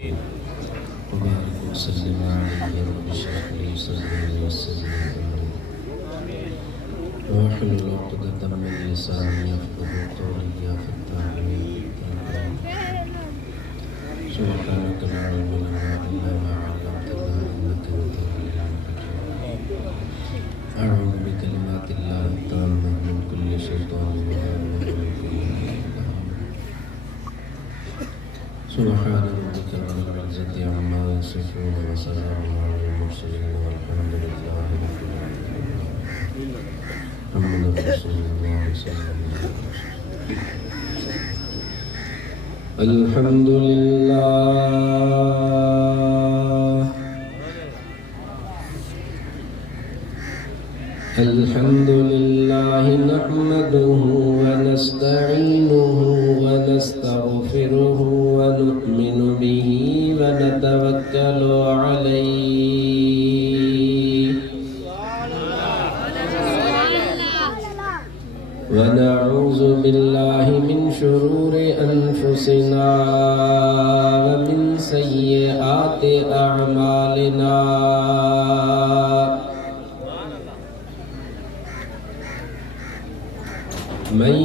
وبارك وسلم عليه رب اشرح لي صدري ويسر لي امري واحلل عقدة من لساني يفقهوا قولي يا فتاح سبحانك لا علم لنا الا ما علمتنا انك انت العليم الحكيم اعوذ بكلمات الله التامة من كل شيطان ومن كل سبحان ربك رب العزة عما يصفون وسلام على المرسلين والحمد لله رب العالمين. محمد رسول الله صلى الله عليه وسلم. الحمد لله الحمد لله نحمده ونستعينه ونستغفره ونؤمن به ونتوكل عليه ونعوذ بالله من شرور أنفسنا ومن سيئات أعمالنا من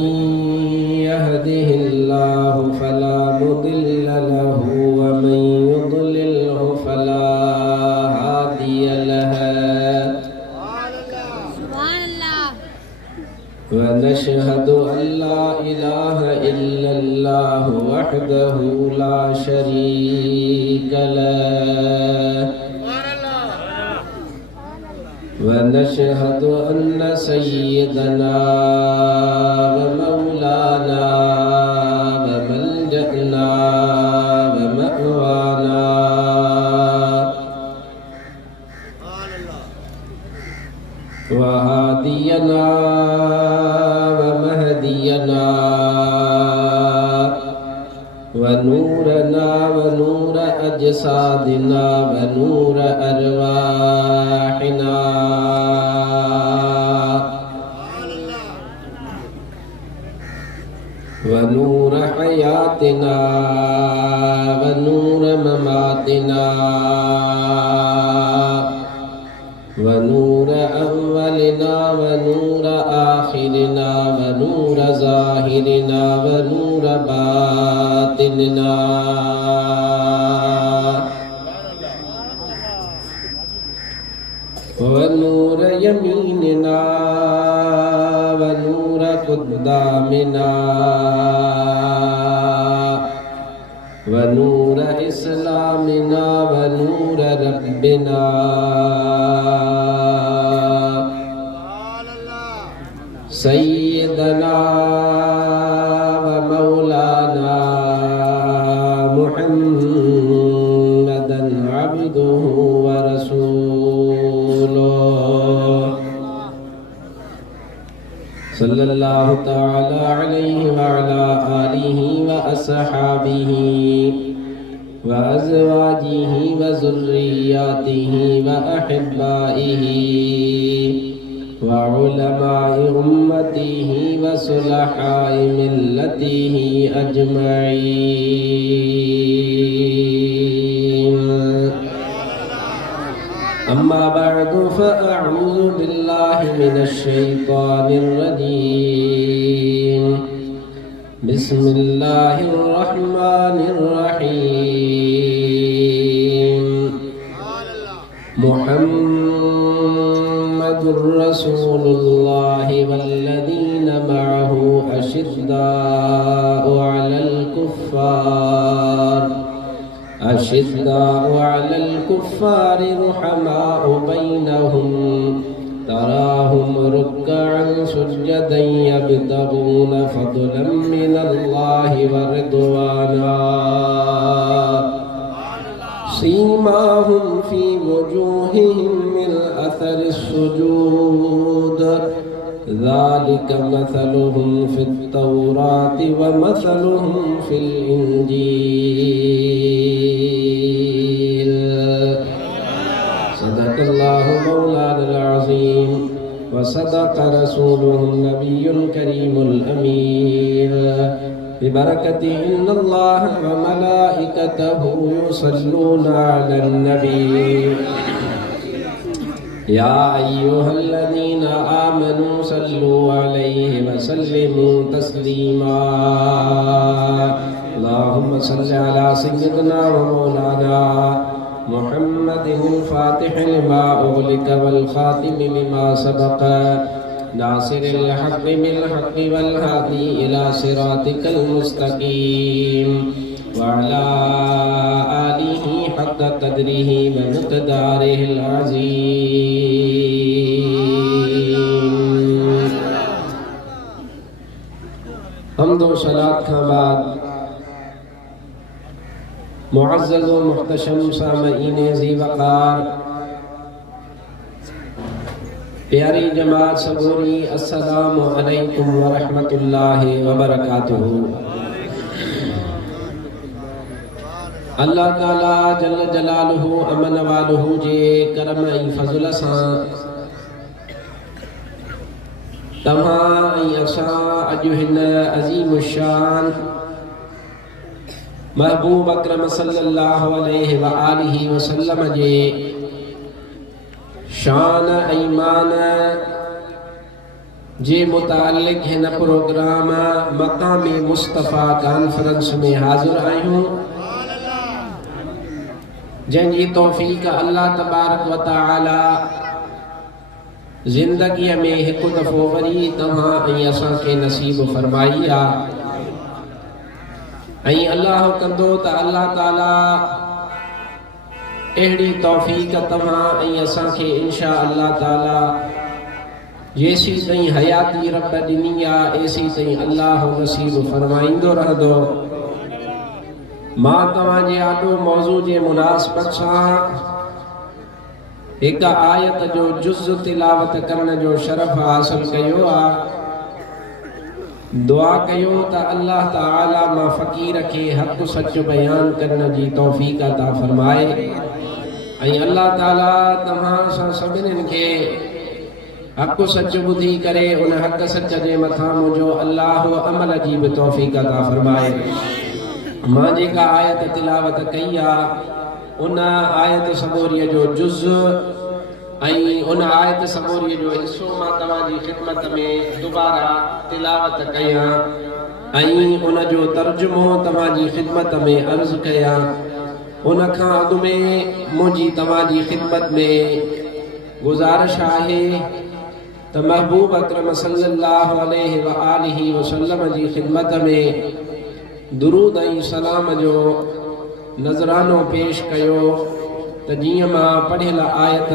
يهده الله فلا مضل له ومن يضلله فلا هادي له ونشهد أن لا إله إلا الله وحده لا شريك له ونشهد أن سيدنا ومولانا وملجأنا ومأوانا وهادينا ومهدينا ونورنا ونور أجسادنا ونور أرواحنا ونور حياتنا ونور مماتنا ونور أولنا ونور آخرنا ونور ظاهرنا ونور باطننا ونور يميننا ونور قدامنا ونور إسلامنا ونور ربنا سيدنا ومولانا محمدا عبده ورسوله صلى الله تعالى عليه وعلى آله وأصحابه وأزواجه وذرياته وأحبائه وعلماء أمته وصلحاء ملته أجمعين. أما بعد فأعوذ بالله من الشيطان الرجيم. بسم الله الرحمن الرحيم. محمد رسول الله والذين معه أشداء على الكفار رحماء بينهم تراهم ركعا سجدا يبتغون فضلا من الله ورضوانا سيماهم في وجوههم من أثر السجود ذلك مثلهم في التوراة ومثلهم في الإنجيل. صدق الله مولانا العظيم وصدق رسوله النبي الكريم الأمين बिबरकति इन्नल्लाह व मलाइकतहु युसल्लूना अलन नबी या अय्युहल्लज़ीना आमनू सल्लू अलैहि व सल्लिमू तस्लीमा अल्लाहुम्मा सल्लि अला सय्यिदिना व मौलाना मुहम्मदिल फातिह लिमा उग़लिक़ वल ख़ातिम लिमा सबक़ नासिरिल हक़्क़ि बिल हक़्क़ि वल हादी इला सिरातिकल मुस्तक़ीम व अला आलिहि हक़्क़ क़द्रिहि व मिक़दारिहिल अज़ीम। हम्द व सलात खां बाद मुअज़्ज़ज़ व मुहतशम सामईन ज़ी वक़ार प्यारी जमात सबूरी अस्सलामु अलैकुम व रहमतुल्लाहि व बरकातुहू। अल्लाह ताला जल्ल जलालुहु अमन वालुहु जे करम ऐं फज़ल सां तव्हां ऐं असां अॼु हिन अज़ीम शान महबूब अकरम सल्लल्लाहु अलैहि व आलिहि वसल्लम जे शान ईमान जे मुतालिक हिन प्रोग्राम मक़ामी मुस्तफ़ा कॉन्फ्रेंस में हाज़िर आहियूं, जंहिंजी तौफ़ीक़ अल्लाह तबारक व तआला ज़िंदगीअ में हिकु दफ़ो वरी तव्हां ऐं असांखे नसीब फरमाई आहे। ऐं अल्लाह कंदो त अल्लाह ताला अहिड़ी तौफ़ीक़ तव्हां ऐं असांखे इंशा अल्लाह ताला जेसी ताईं हयाती रब ॾिनी आहे एसी ताईं अल्लाह नसीब फरमाईंदो रहंदो। मां तव्हांजे आॾो मौज़ू जे मुनासिबत सां हिकु आयत जो जुज़ तिलावत करण जो शरफ़ हासिल कयो आहे। दुआ कयो त अल्लाह ताला मां फ़क़ीर खे हक़ सच बयान करण जी तौफ़ीक़ अता फरमाए ऐं अल्लाह ताला तव्हां सां सभिनीनि खे हक़ सच ॿुधी करे उन हक़ सच जे मथां मुंहिंजो अल्लाह अमल जी बि तौफ़ीक़ अता फरमाए। मां जेका आयत तिलावत कई आहे उन आयत सबूरीअ जो जुज़ ऐं उन आयत सबूरीअ जो हिस्सो मां तव्हांजी ख़िदमत में दुबारा तिलावत कयां ऐं उन जो तर्जुमो तव्हांजी ख़िदमत में अर्ज़ कयां। उन खां अॻु में मुंहिंजी तव्हांजी ख़िदमत में गुज़ारिश आहे त महबूब अकरम सल्लल्लाहु अलैहि व आलिहि वसल्लम जी ख़िदमत में दुरूद ऐं सलाम जो नज़रानो पेश कयो त जीअं मां पढ़ियल आयत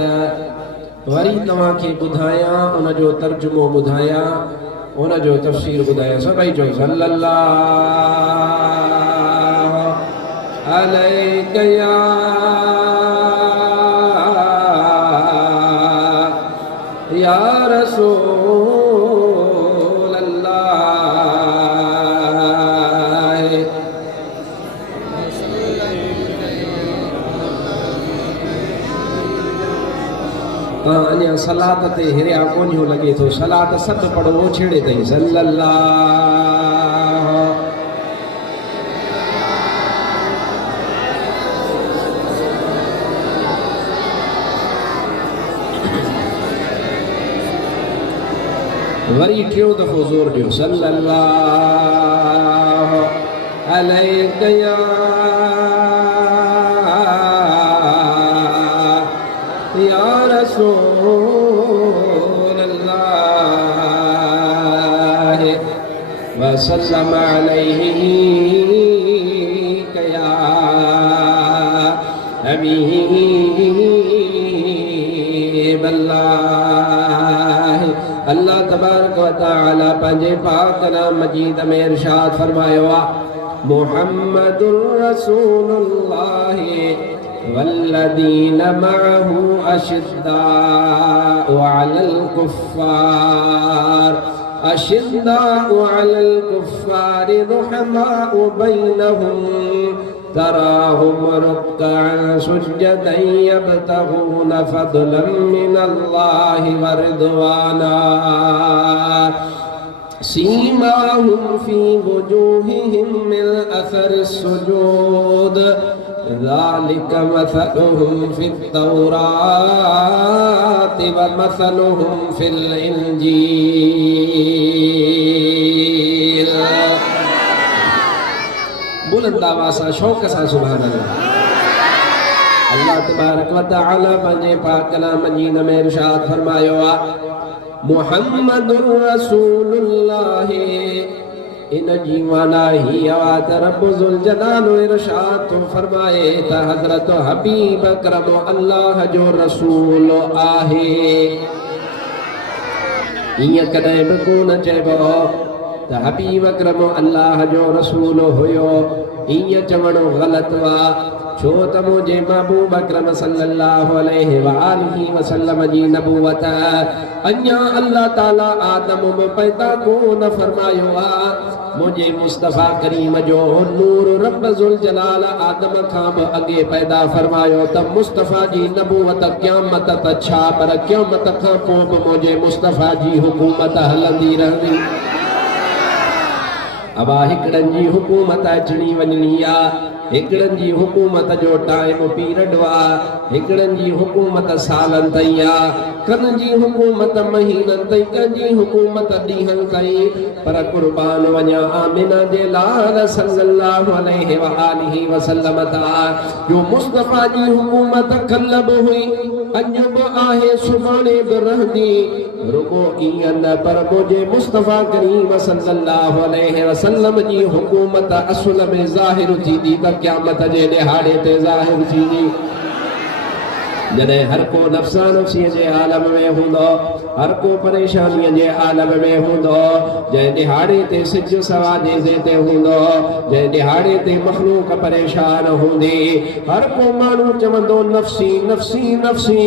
वरी तव्हांखे ॿुधायां, उन जो तर्जुमो ॿुधायां, उन जो तफ़सीर ॿुधायां। सभई जो सल्लल्लाहु अलैहि या रसूल अल्लाह। अञा सलात ते हिरिया कोन्हियूं लॻे थो, सलात सत पढ़ो छेड़े ताईं सल्लल्लाहु। वरी टियों दफ़ो ज़ोर ॾियो सल्लल्लाहु अलैहि या रसूल अल्लाह व सल्लम अलैहि या हबीब अल्लाह। अल्लाह तबारक व तआला पंहिंजे पाक कलाम मजीद में इरशाद फरमायो आहे मुहम्मदुर रसूलुल्लाह वल्लदीन मअहु अशिद्दाउ अलल कुफ्फार रुहमाउ बैनहुम तराहुम रुक्कअन सुज्जदन यब्तगून फदलन मिनल्लाहि व रिदवाना। सीमाहुम फी वुजूहिहिम मिन अथरि सुजूद ज़ालिका मसलुहुम फित तौरात व मसलुहुम फिल इंजील। बुलंद आवाज़ सां शौक़ सां सुभान अल्लाह। अल्लाह तबारक व तआला पंहिंजे पाक कलाम मजीद में इरशाद फरमायो आहे मुहम्मदुर रसूलुल्लाह। इन जी माना ही आवात रब ज़ुल जलाल इरशाद तो फरमाए त हज़रत हबीब अकरम अल्लाह जो रसूल आहे। ईअं कॾहिं बि कोन चइबो त हबीब अकरम अल्लाह जो रसूल हुयो। ईअं चवणो ग़लति आहे, छो त मुंहिंजे महबूब अकरम सल्लल्लाहु अलैहि व आलिहि वसल्लम जी नबूवत अञा अल्लाह ताला आदम में पैदा कोन फरमायो आहे। मुझे मुस्तफ़ा करीम जो नूर रब ज़ुल जलाल आदम खां बि अॻे पैदा फरमायो त मुस्तफ़ा जी नबूवत क़यामत त छा पर क़यामत खां पोइ बि मुझे मुस्तफ़ा जी हुकूमत हलंदी रहंदी। अबा हिकड़न जी हुकूमत अचणी वञणी आहे, हिकड़न जी हुकूमत जो टाइम पीरियड आहे, हिकड़न जी हुकूमत सालन ताईं आहे, कन जी हुकूमत महीनन ताईं, कन जी हुकूमत ॾींहंनि ताईं। पर कुर्बान वञा आमिना जे लाल सल्लल्लाहु अलैहि व आलिहि वसल्लम तां जो मुस्तफ़ा जी हुकूमत कल्ह बि हुई, अॼु बि आहे, सुभाणे बि रहंदी। रुगो ईअं न पर मुंहिंजे मुस्तफ़ा करीम सल्लल्लाहु अलैहि वसल्लम जी हुकूमत असुल में ज़ाहिर थींदी त क़यामत जे ॾिहाड़े ते ज़ाहिर थींदी। जॾहिं हर को नफ़्सा नफ़्सीअ जे आलम में हूंदो, हर को परेशानीअ जे आलम में हूंदो, जंहिं ॾिहाड़े ते सिज सवा जे ते हूंदो, जंहिं ॾिहाड़े ते मखलूक परेशान हूंदी, हर को माण्हू चवंदो नफ़्सी नफ़्सी नफ़्सी,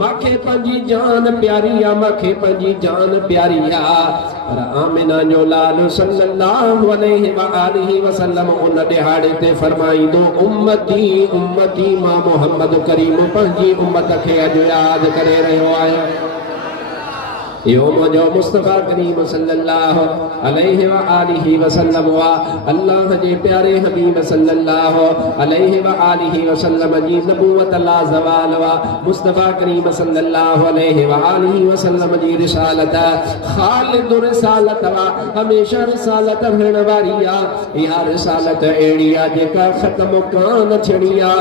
मूंखे पंहिंजी जान प्यारी आहे, मूंखे पंहिंजी जान प्यारी आहे। पर आमिना जो लाल सल्लल्लाहु अलैहि व आलिहि वसल्लम उन ॾिहाड़े ते फरमाईंदो उम्मती उम्मती, मां मोहम्मद करीम पंहिंजी उम्मत खे अॼु यादि करे रहियो आहियां। यो मुझो मुस्तफ़ा करीम सल्लल्लाहु अलैहि व आलिहि वसल्लम वा अल्लाह जे प्यारे हबीब सल्लल्लाहु अलैहि व आलिहि वसल्लम जी नबूवत ला ज़वाल वा मुस्तफ़ा करीम सल्लल्लाहु अलैहि व आलिहि वसल्लम जी रिसालत खालिद रिसालत वा हमेशा रिसालत रहण वारी आ। इहा रिसालत अहिड़ी आ जेका ख़त्म कान थियणी आ।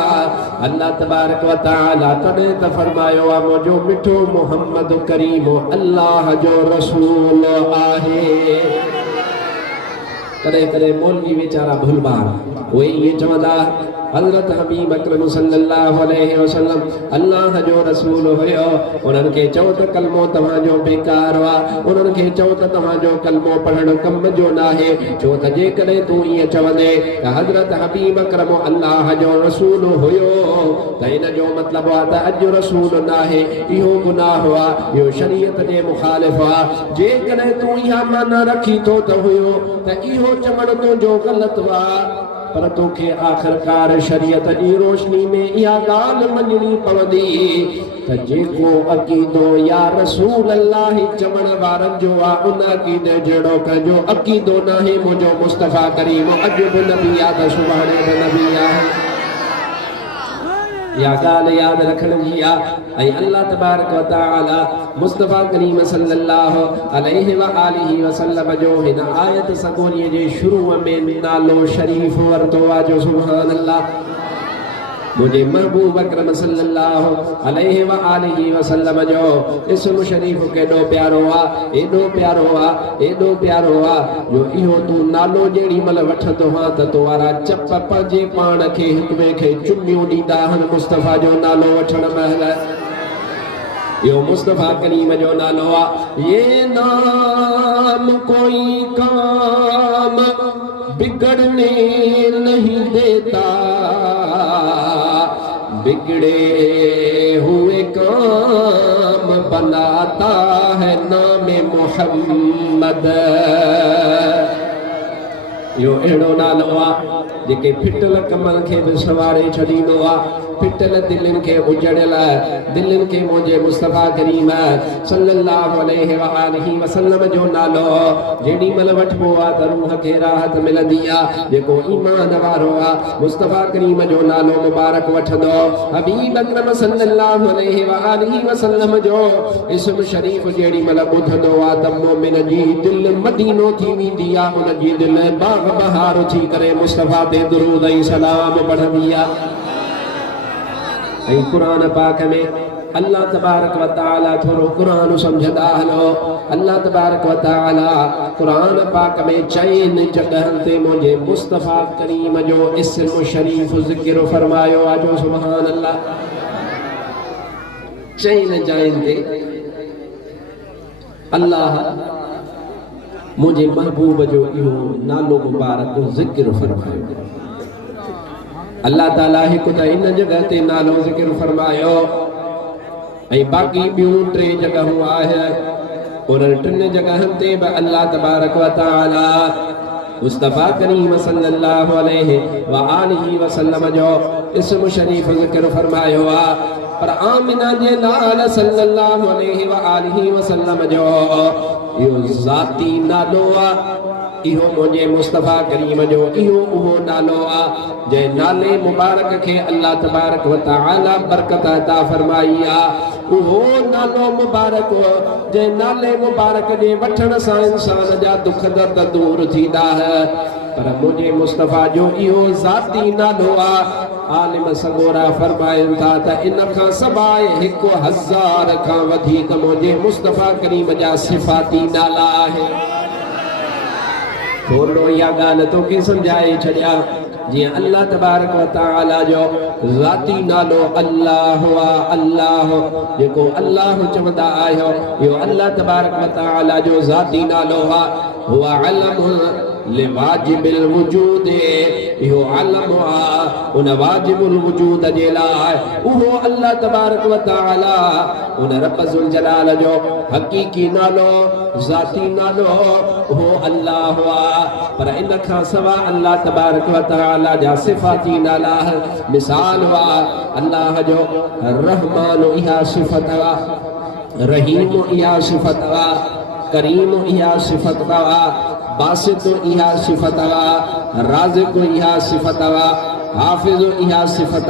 अल्लाह तबारक व तआला तॾहिं त फरमायो आ मुंहिंजो मिठो मोहम्मद करीम अल्लाह जो रसूल आहे। कॾहिं कॾहिं मौलवी वीचारा भुलबार उहे ईअं चवंदा हज़रत हबीब अकरम सल्लल्लाहु अलैहि वसल्लम अल्लाह जो रसूल हुयो, उन्हनि खे चओ त कलमो तव्हांजो बेकार आहे, उन्हनि खे चओ त तव्हांजो कलमो पढ़णु कम जो न आहे। छो त जेकॾहिं तूं ईअं चवंदे त हज़रत हबीब अकरम अल्लाह जो रसूल हुयो त इन जो मतिलबु आहे त अॼु रसूल न आहे, इहो गुनाह आहे, इहो शरीयत जे मुखालिफ़ आहे। जेकॾहिं तूं इहा माना रखी थो त हुयो त इहो चवणु तुंहिंजो ग़लति आहे, पर तोखे आख़िरकार शरीयत जी रोशनी में इहा ॻाल्हि मञणी पवंदी त जेको अक़ीदो या रसूल अल्लाह चवण वारनि जो आहे उन अक़ीदे जहिड़ो कंहिंजो अक़ीदो न आहे। मुंहिंजो मुस्तफ़ा करीम अॼु बि नबी आहे त सुभाणे बि नबी आहे। या ॻाल्हि यादि रखण जी आहे। ऐं अल्लाह तबारक व तआला मुस्तफ़ा करीम सल्लल्लाहु अलैहि व आलिहि वसल्लम जो हिन आयत सगोरीअ जे शुरूअ में नालो शरीफ़ वरितो आहे जो सुभान अल्लाह। मुझे महबूब अकरम सल्लल्लाहु अलैहि व आलिहि वसल्लम जो इस्म शरीफ केॾो प्यारो आहे, एॾो प्यारो आहे, एॾो प्यारो आहे जो इहो तूं नालो जेॾी महिल वठंदो आहे त तो वारा चप पंहिंजे पाण खे हिक ॿिए खे चुमियूं ॾींदा आहिनि मुस्तफ़ा जो नालो वठण महिल। यो मुस्तफ़ा करीम जो नालो आहे। ये नाम कोई काम बिगड़ने नहीं देता, बिगड़े हुए काम बनाता है नाम मोहम्मद। यो अहिड़ो नालो आहे जेके फिटल कमनि खे बि सवारे छॾींदो आहे फिटल दिलनि खे उजड़ियल दिलनि खे मुंहिंजे मुस्तफ़ा करीम सल्लल्लाहु अलैहि व आलिहि वसल्लम जो नालो जेॾी महिल वठिबो आहे त रूह खे राहत मिलंदी आहे जेको ईमान वारो आहे मुस्तफ़ा करीम जो नालो मुबारक वठंदो हबीब अकरम सल्लल्लाहु अलैहि व आलिहि वसल्लम जो इस्म शरीफ़ जेॾी महिल ॿुधंदो आहे त मोमिन जी दिलि मदीनो थी वेंदी आहे उन जी दिलि बाग़ बहार थी करे मुस्तफ़ा ते दुरूद ऐं सलाम पढ़ंदी आहे ऐं कुरान पाक में अल्लाह तबारक व तआला थोरो कुरान समझदा हलो अल्लाह तबारक व तआला कुरान पाक में चइन जगहन ते मुझे मुस्तफ़ा करीम जो इस्म शरीफ जिक्र फरमायो आजो सुभान अल्लाह चइन जाइन ते अल्लाह मुझे महबूब जो इहो नालो मुबारक जिक्र फरमायो अल्लाह ताला हिक त इन जगह ते नालो जिक्र फरमायो ऐं बाक़ी ॿियूं टे जगहूं आहे उन टिन जगहनि ते बि अल्लाह तबारक व तआला मुस्तफ़ा करीम सल्लल्लाहु अलैहि व आलिहि वसल्लम जो इस्म शरीफ जिक्र फरमायो आहे पर आमिना जे लाल सल्लल्लाहु अलैहि व आलिहि वसल्लम जो इहो ज़ाती नालो आहे इहो मुझे मुस्तफ़ा करीम जो इहो उहो नालो आहे जंहिं नाले मुबारक के अल्लाह तबारक व तआला बरकत अता फरमाई आहे उहो नालो मुबारक जंहिं नाले मुबारक जे वठण सां इंसान जा दुख दर्द दूर थींदा है पर मुझे मुस्तफ़ा जो इहो ज़ाती नालो आहे आलिम सगोरा फरमाइनि था त इन खां सवाइ 1000 खां वधीक मुझे मुस्तफ़ा करीम जा सिफ़ाती नाला आहे थोरो या गाल तो के समझाए छड़िया जी अल्लाह तबारक व तआला जो ज़ाती नालो अल्लाह हुआ अल्लाह जेको अल्लाह चवंदा आयो यो अल्लाह तबारक व तआला जो ज़ाती नालो हुआ अलमुल लिवाजिबिल वजूद इहो अलम उन वाजिबुल वजूद जे लाइ उहो अल्लाह तबारक व तआला उन रब ज़ुल जलाल जो हकीकी नालो ज़ाती नालो उहो अल्लाह हुआ पर इन खां सवा अल्लाह तबारक व तआला जा सिफ़ाती नाला मिसाल हुआ अल्लाह जो रहमान इहा सिफ़त रहीम इहा सिफ़त करीम इहा सिफ़त बासित इहा सिफ़त राज़िक़ इहा सिफ़त हाफिज़ इहा सिफ़त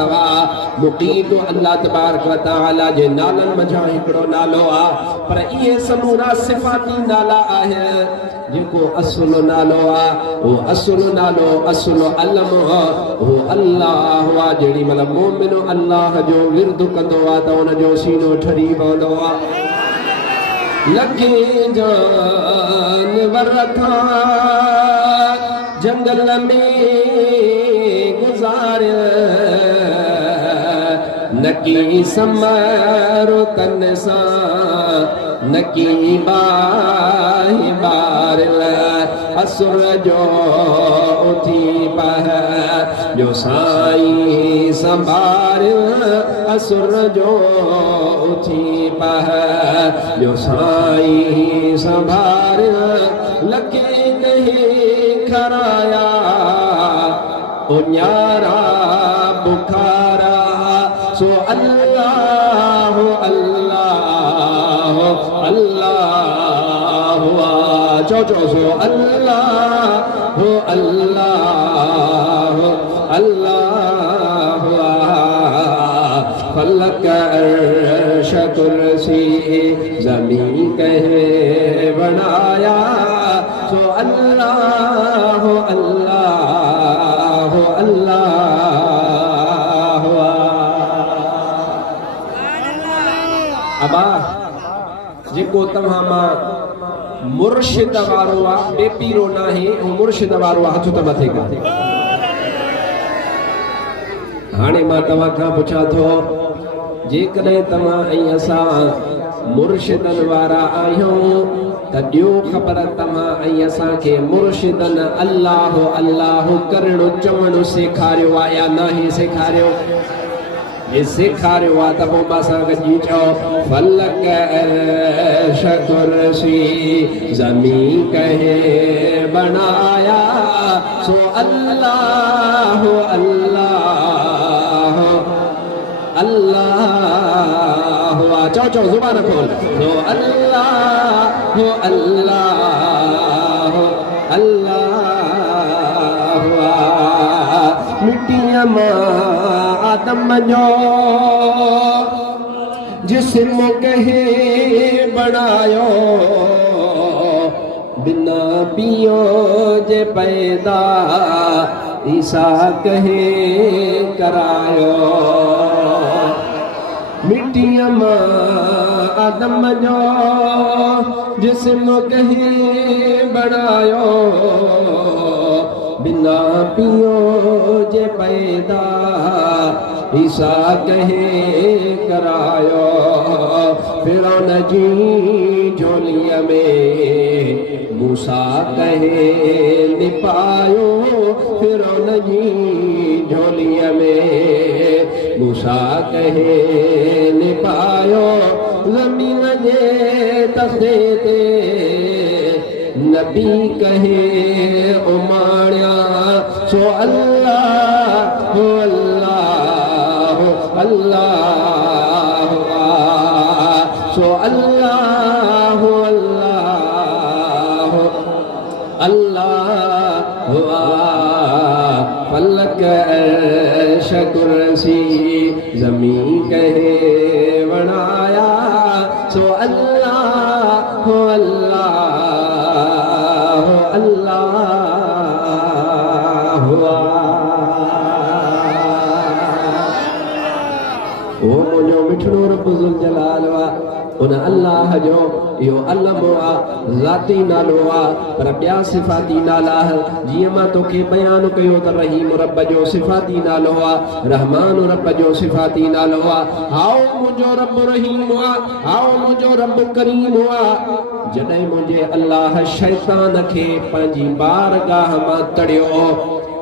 मुक़ीत अल्लाह तबारक व तआला जे नालन मझां हिकिड़ो नालो आहे पर इहे समूरा सिफ़ाती नाला आहे जेको असुल नालो आहे उहो असुल नालो असुल अलम उहो अल्लाह आहे जेॾी महिल मोमिन अल्लाह जो विर्द कंदो आहे त उन जो सीनो ठरी पवंदो आहे लखे जानवर था जंगल में गुज़ारे नकी समारो तन सा नकी बाहि बार असुर जो उथी पह जो साईं संभार असुर जो उथी पह जो साईं संभार लखे नहीं खराया उन्यारा बुखारा सो अल्लाह अल्लाह अल्लाह जो सो अल्लाह अल्लाह अल्लाह फलक अर्श कुर्सी ज़मीन कहे बनाया सो अल्लाह अल्लाह अल्लाह अबा जेको तव्हां मां मुर्शिद वारो आहे बेपीरो नाहे मुर्शिद वारो हथ त मथे काथे हाणे मां तव्हां खां पुछां थो जेकॾहिं तव्हां ऐं असां मुर्शिदनि वारा आहियूं त ॾियो ख़बर तव्हां ऐं असांखे मुर्शिदनि अल्लाह अल्लाह करणु चवणु सेखारियो आहे या नाहे सेखारियो ये सेखारियो आ त पोइ मां सां गॾिजी चओ फलक अर्श कुर्सी ज़मीन कहे बनाया सो अल्लाह अल्लाह अल्लाह चो चो जुबान खोल सो अल्लाह अल्लाह अल्लाह मिट्टियां मां आदम जो जिस्म कहे बनायो बिना पियो जे पैदा ईसा कहे करायो मिट्टियां मां आदम जो जिस्म कहे बनायो बिना पियो जे पैदा ईसा कहे करायो फिरौन जी झोलीअ में मूसा कहे निपायो फिरौन जी झोलीअ में मूसा कहे निपायो ज़मीन जे तख़्ते ते नबी कहे उमाणिया सो अल्लाह अल्लाह अल्लाह सो अल्लाह अल्लाह अल्लाह फलक अर्श कुर्सी ज़मीन कहे बनाया सो अल्लाह अल्लाह अल्लाह ओ मुझो मिठड़ो रब ज़ुल जलाल वा उन अल्लाह जो यो अल्लाह ज़ाती नालो पर ॿिया सिफ़ाती नाला जीअं मां तोखे बयान कयो त रहीम रब जो सिफ़ाती नालो रहमान रब जो सिफ़ाती नालो हाओ मुंहिंजो रब रहीम हाओ मुंहिंजो रब करीम जॾहिं मुंहिंजे अल्लाह शैतान खे पंहिंजी बारगाह मां तड़ियो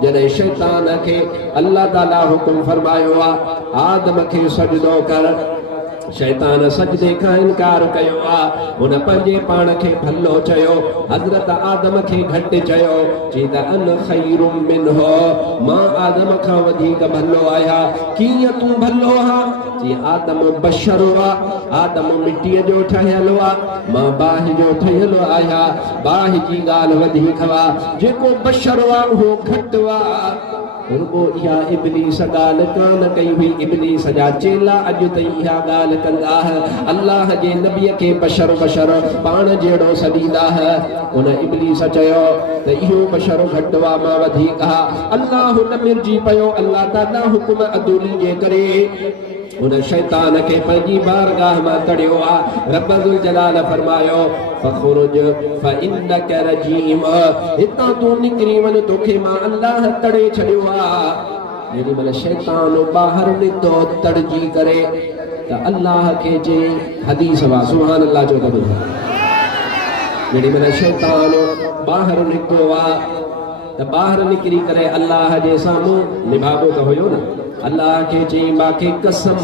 जॾहिं शैतान खे अल्लाह ताला हुकुम फरमायो आदम खे सजदो कर शैतान सजदे खां इनकार कयो हुन पंहिंजे पाण खे भलो चयो हज़रत आदम खे घटि चयो चई त अन खैरुम मिन्हु मां आदम खां वधीक भलो आहियां कीअं तूं भलो आहीं चई आदम बशर आदम मिटीअ जो ठहियलु मां बाहि जो ठहियलु आहियां बाहि जी ॻाल्हि वधीक जेको बशर उहो घटि रुगो इहा इब्लीस ॻाल्हि कान कई हुई इब्लीस जा चेला अॼु ताईं इहा ॻाल्हि कंदा अल्लाह जे नबीअ खे बशर बशर पाण जहिड़ो सॾींदा उन इब्लीस चयो त इहो बशर घटि मां वधीक अल्लाह न मिर्जी पियो अल्लाह ताला हुकुम अदूली जे करे उन शैतान के पंहिंजी बारगाह में तड़ियो रब ज़ुल जलाल फरमायो फखरुज फइन्नक रजीम हितां तू निकरी वञ तोखे मां अल्लाह तड़े छॾियो जेॾी महिल शैतान ॿाहिरि निकितो तड़जी करे त अल्लाह खे जे हदीस सुभान अल्लाह जो कबो जेॾी महिल शैतान ॿाहिरि निकितो त ॿाहिरि निकिरी करे अल्लाह जे साम्हूं निभाॻो त हुयो न अल्लाह के चई मांखे कसम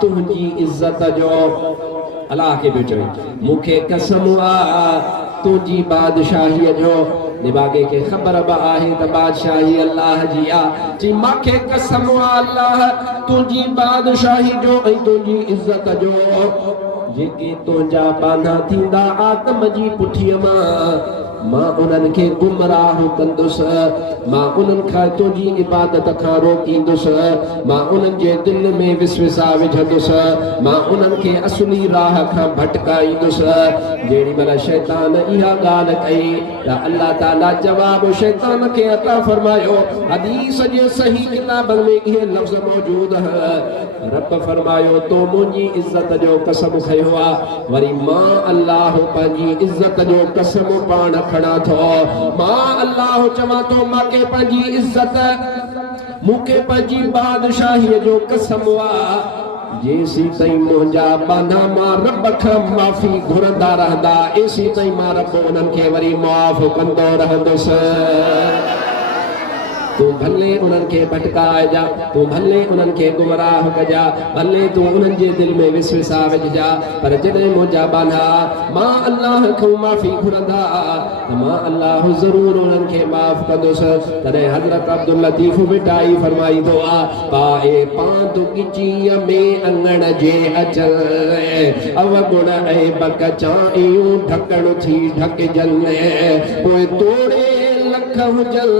तुंहिंजी इज्जत जो अल्लाह के पियो चवे मूंखे कसम तुंहिंजी बादशाहीअ जो निभागे के ख़बर आहे त बादशाही अल्लाह जी चई मांखे कसम अल्लाह तुंहिंजी बादशाही जो ऐं तुंहिंजी इज्जत जो जेके तुंहिंजा बाना थींदा आदम जी पुठीअ मां उन्हनि खे गुमराह कंदुसि मां उन्हनि खां तुंहिंजी इबादत खां रोकींदुसि मां उन्हनि जे दिलि में विसविसा विझंदुसि मां उन्हनि खे असली राह खां भटकाईंदुसि जेॾी महिल शैतान इहा ॻाल्हि कई त अल्लाह ताला जवाब शैतान खे अता फरमायो हदीस जे सही किताबनि में इहे लफ़्ज़ मौजूद रब फरमायो तो मुंहिंजी इज्जत जो कसम खयो वरी मां अल्लाह पंहिंजी इज्जत जो कसम पाण खड़ा थो मां अल्लाह चवां तो मांखे पंहिंजी इज्जत मूंखे पंहिंजी बादशाहीअ जो कसम जेसी ताईं मुंहिंजा बाना मां रब खां माफ़ी घुरंदा रहंदा एसी ताईं मां रब उन्हनि खे वरी माफ़ कंदो रहंदुसि तू भले उन्हनि खे भटकाए जा, तू भले उन्हनि खे गुमराह कजा, भले तू उन्हनि जे दिल में विसविसा विझजा, पर जॾहिं मुंहिंजा बाला मां अल्लाह खां माफ़ी घुरंदा त मां अल्लाह ज़रूर उन्हनि खे माफ़ कंदुसि। तॾहिं हज़रत अब्दुल लतीफ़ बिटाई फरमाईंदो आहे पाए पांदु गिचीअ में अंगण जे अचल अवगुण ऐं बक चाइयूं ढकण थी ढकजनि पोइ तोड़े लख हुजल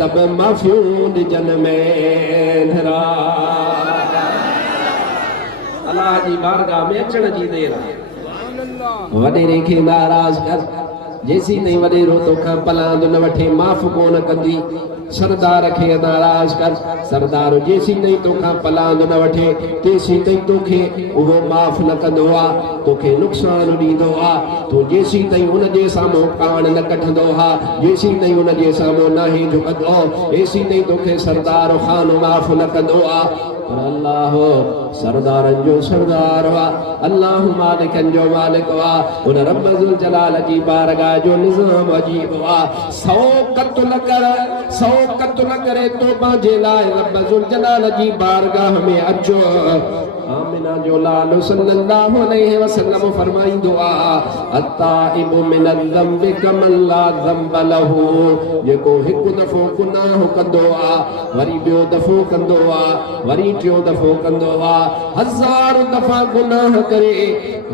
तब माफ़ियूं ॾिजनि में धरा। अल्लाह जी बारगाह में अचण जी देर आहे। वॾेरे खे नाराज़ कर, जेसी ताईं वॾेरो तोखां पलांद न वठे माफ़ कोन कंदी। सरदार खे नाराज़ कर, सरदार जेसी ताईं तोखां पलांद न वठे तेसी ताईं तोखे उहो माफ़ न कंदो आहे, तोखे नुक़सान ॾींदो आहे। तूं जेसी ताईं उनजे साम्हूं कान न कढंदो आहे, जेसी ताईं उनजे साम्हूं नाहे झुकंदो, तेसी ताईं तोखे सरदार ख़ान माफ़ न कंदो आहे। पर अल्लाह सरदारनि जो सरदार हुआ, अल्लाह मालिकनि जो मालिक हुआ। उन रब ज़ुल जलाल जी बारगाह जो निज़ाम अजीब हुआ। 100 क़त्ल करे तौबा जे लाइ रब ज़ुल जलाल जी बारगाह में अचो। आमिना जो लाल सल्लल्लाहु अलैहि वसल्लम फरमाईंदो आहे अत्ताइबु मिनल ज़ंबि कमन ला ज़ंब लहू। जेको हिकु दफ़ो गुनाह कंदो आहे वरी ॿियो दफ़ो कंदो आहे वरी टियों दफ़ो कंदो आहे, 1000 दफ़ा गुनाह करे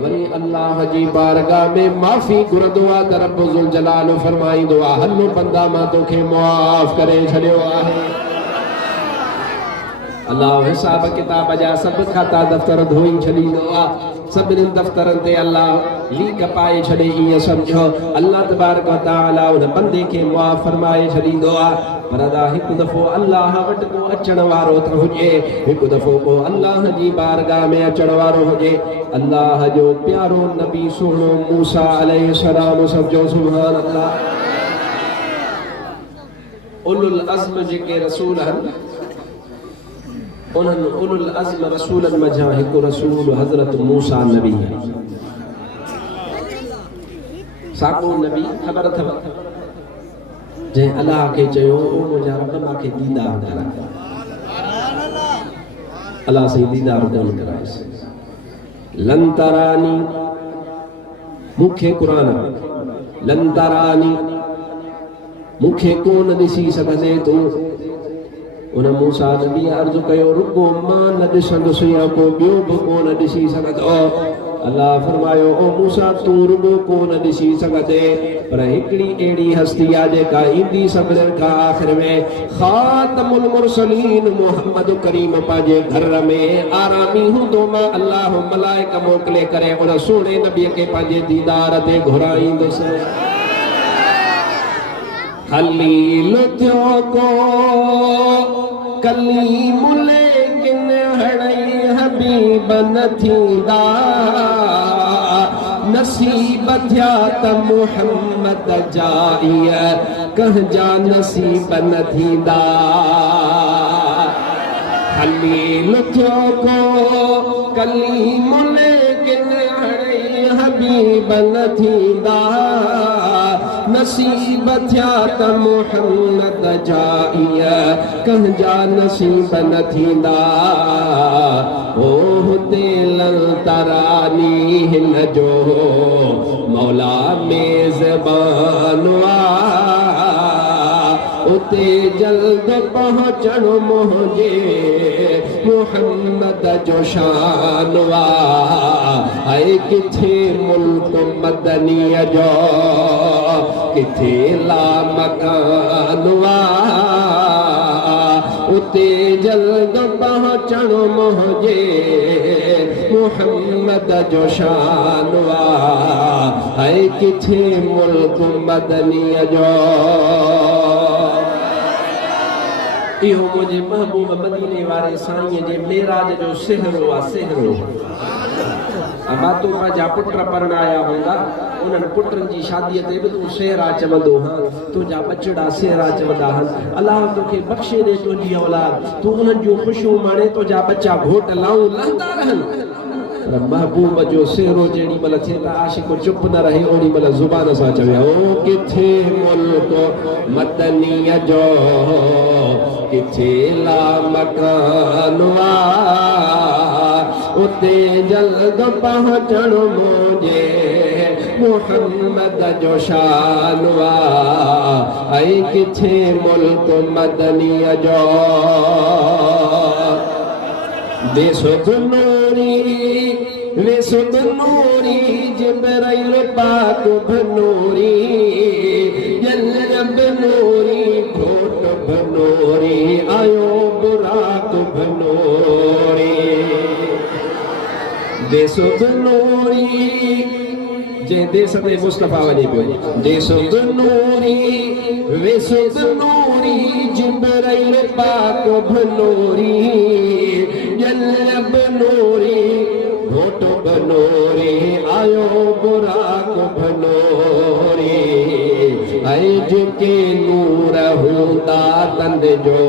वरी अल्लाह जी बारगाह में माफ़ी घुरंदो आहे त रब ज़ुल जलाल फरमाईंदो आहे हलो बंदा मां तोखे मुआफ़ करे छॾियो आहे। अल्लाह हिसाब किताब जा सब खाता दफ्तर धोई छॾींदो आहे। सभिनी दफ्तरनि ते अल्लाह लीक पाए छॾे। ईअं सम्झो अल्लाह तबारक व तआला उन बंदे खे मुआफ़ फरमाए छॾींदो आहे। पर अदा हिकु दफ़ो अल्लाह वटि को अचण वारो त हुजे, हिकु दफ़ो को अल्लाह जी बारगाह में अचण वारो हुजे। अल्लाह जो प्यारो नबी सुहिणो मूसा अलैहिस्सलाम सम्झो सुभान अल्लाह। उलुल अज़्म जेके रसूल आहिनि उन्हनि उलुल अज़्म रसूलनि मझां हिकु रसूल हज़रत मूसा नबी आहे। साॻियो नबी ख़बर अथव जंहिं अलाह खे चयो ओ मुंहिंजा रब मूंखे दीदार कराए। अलाह साईं दीदार कोन कराएसि। लन तरानी मूंखे क़ुरान लन तरानी मूंखे कोन ॾिसी सघंदे तूं। उन मूसा नबी अर्ज़ु कयो रुगो मां न ॾिसंदुसि या को ॿियो बि कोन ॾिसी सघंदो। अल्लाह फरमायो ओ मूसा तूं रुगो कोन ॾिसी सघंदे पर हिकिड़ी अहिड़ी हस्ती आहे जेका ईंदी सभिनीनि खां आख़िर में ख़ातमुल मुरसलीन मुहम्मद करीम पंहिंजे घर में आरामी हूंदो। मां अल्लाह मलाइक मोकिले करे उन सुहिणे नबीअ खे पंहिंजे दीदार ते घुराईंदुसि। खलील थियो को कलीम लेकिन हड़ई हबीब न थींदा। नसीब थिया त मुहम्मद जाइया कंहिंजा नसीब न थींदा। खलील थियो को कलीम लेकिन हड़ई हबीब न थींदा। नसीब थिया त मुहम्मद जाइया कंहिंजा नसीब न थींदा। ओह दिल तरानी हिन जो मौला मेज़बान उते जल्द पहुचण मुंहिंजे मुहम्मद जो शान आहे। किथे मुल्क मदनीअ जो किथे ला मकान उते जल्द पहुचण मुंहिंजे मुहम्मद जो शान आहे। किथे मुल्क मदनीअ जो। इहो मुंहिंजे महबूब मदीने वारे साईं जे मेराज जो सिहरो आहे। सिहरो मातो पंहिंजा पुट परणाया हूंदा उन्हनि पुटनि जी शादीअ ते बि तूं सेहरा चवंदो हा, तुंहिंजा बचड़ा सेहरा चवंदा आहिनि। अलाह तोखे बख़्शे ॾे तुंहिंजी औलाद, तूं उन्हनि जूं ख़ुशियूं माणे, तुंहिंजा बच्चा घोट लाऊं लहंदा रहनि। महबूब जो सेरो जेड़ी मल थे त आशिक चुप न रहे ओड़ी मल जुबान सा चवे ओ किथे मुल्क मदनी जो किथे ला मकानवा उते जल्द पहुंचण मुझे मोहम्मद जो शानवा आई किथे मुल्क मदनी जो बेसुध नूरी बेसुध नूरी जिब्राइल पाक बनूरी जल्लब नूरी घोट बनूरी आयो बुराक बनूरी बेसुध नूरी जे देश में मुस्तफा वने पियो बेसुध नूरी बेसुध नूरी जिब्राइल पाक बनूरी जल्लब नूरी घोट बनूरी आयो बुराक बनूरी अज के नूर हूंदा तंद जो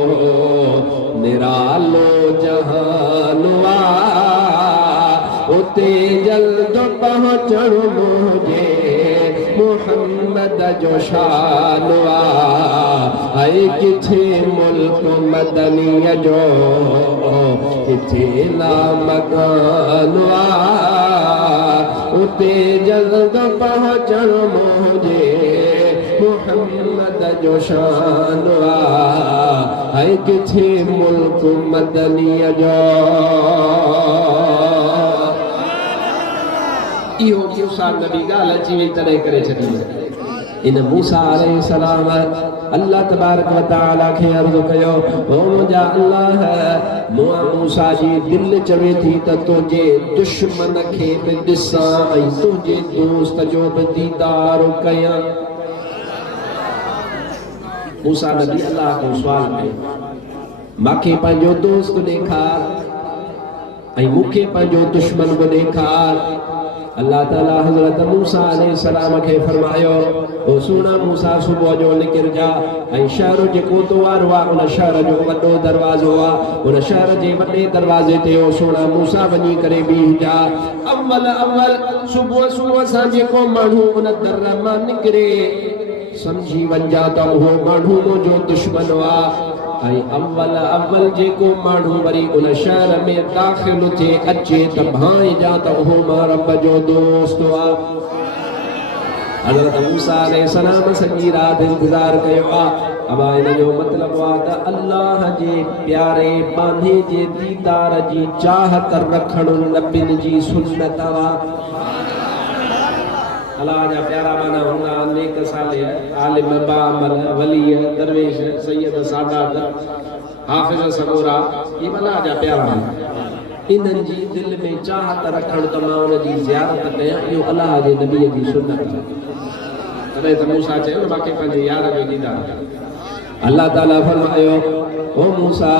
निरालो जहानवा उते जल्द पहुंचण मुझे मोहम्मद जो शानवा आई किथे मुल्क मदनी जो किथे ला मकानवा उते जल्द पहुंचण मुझे मोहम्मद जो शानवा आई किथे मुल्क मदनी जो इहो मूसा नबी ॻाल्हि अची वई तॾहिं करे छॾी इन मूसा अलैहिस्सलाम अल्लाह तबारक व तआला खे अर्ज़ कयो ओ मुंहिंजा अल्लाह मूसा जी दिलि चवे थी त तुंहिंजे दुश्मन खे बि ॾिसां ऐं तुंहिंजे दोस्त जो बि दीदार कयां मूसा नबी अल्लाह को सुवाल कयो मूंखे पंहिंजो दोस्त ॾेखार ऐं मूंखे पंहिंजो दुश्मन बि ॾेखार अल्लाह ताला हज़रत मूसा अलैहिस्सलाम के फरमायो ओ सुना मूसा सुबह जो निकिर जा ऐं शहर जे कोतवार हुआ उन शहर जो वॾो दरवाज़ो हुआ उन शहर जे वॾे दरवाज़े ते ओ सुना मूसा वञी करे बीह जा अव्वल सुबह सुबह सां जेको माण्हू उन दर मां निकिरे समझी वञा त उहो माण्हू मुंहिंजो दुश्मन हुआ ऐं अव्वल जेको माण्हू वरी उन शहर में दाख़िल थिए अचे त भाई जा त उहो मां रब जो दोस्त हुआ हज़रत मूसा अलैहिस्सलाम सॼी राति इंतज़ार कयो आहे अबा इन जो मतिलबु आहे त अल्लाह जे प्यारे बांधे जे दीदार जी चाहत रखण नबियुनि जी सुन्नत आहे अल्लाह जा प्यारा माना हूंदा नेक सालिह आलिम बाअमल वली दरवेश सैयद सादात हाफिज सबूरा ये अल्लाह जा प्यारा माना इन्हनि जी दिलि में चाहत रखण त मां उन जी ज़ियारत कयां इहो अल्लाह जे नबीअ जी सुन्नत आहे तॾहिं त मूसा चयो न मूंखे पंहिंजे यार जो दीदार अल्लाह ताला फरमायो ओ मूसा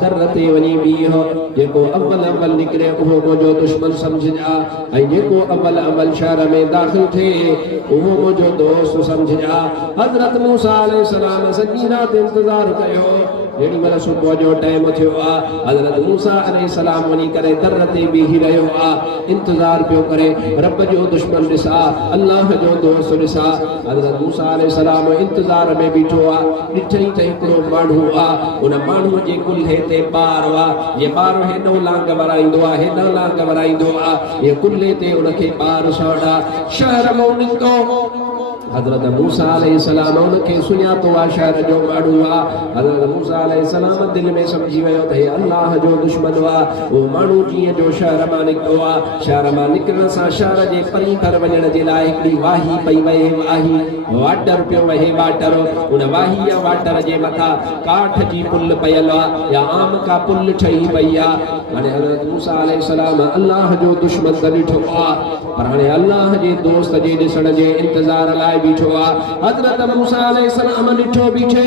दर ते वञी बीह जेको अव्वल निकिरे उहो मुंहिंजो दुश्मन समझजा ऐं जेको अव्वल शहर में दाख़िल थिए उहो मुंहिंजो दोस्त समझजा हज़रत मूसा अलैहिस्सलाम सॼी राति इंतज़ार कयो जेॾी महिल सुबुह जो टाइम थियो आहे हज़रत मूसा अलैहिस्सलाम वञी करे दर ते बीही रहियो आहे इंतज़ार पियो करे रब जो दुश्मन ॾिसा अल्लाह जो दोस्त ॾिसा हज़रत मूसा अलैहिस्सलाम इंतज़ार में बीठो आहे ॾिठई त हिकिड़ो माण्हू आहे उन माण्हूअ जे कुल्हे ते ॿार आहे जे ॿार हेॾो लांग वराईंदो आहे हेॾो लांग वराईंदो आहे हे कुल्हे ते उनखे ॿार सौड़ा शहर मां निकितो हज़रत मूसा अलैहिस्सलाम उनखे सुञातो आहे शहर जो माण्हू आहे हज़रत मूसा अलैहिस्सलाम दिलि में सम्झी वियो त हे अल्लाह जो दुश्मन आहे उहो माण्हू जीअं जो शहर मां निकितो आहे शहर मां निकिरण सां शहर जे परी पर वञण जे लाइ हिकिड़ी वाही पई वहे वाही वाटर पियो वहे वाटर उन वाहीअ वाटर जे मथां काठ जी पुल पयल आहे या आम का पुल ठही पई आहे हाणे हज़रत मूसा अलैहिस्सलाम अल्लाह जो दुश्मन त ॾिठो आहे पर हाणे अल्लाह जे दोस्त जे ॾिसण जे इंतज़ार लाइ बीठो आहे हज़रत मूसा अलैहिस्सलाम ॾिठो बीठे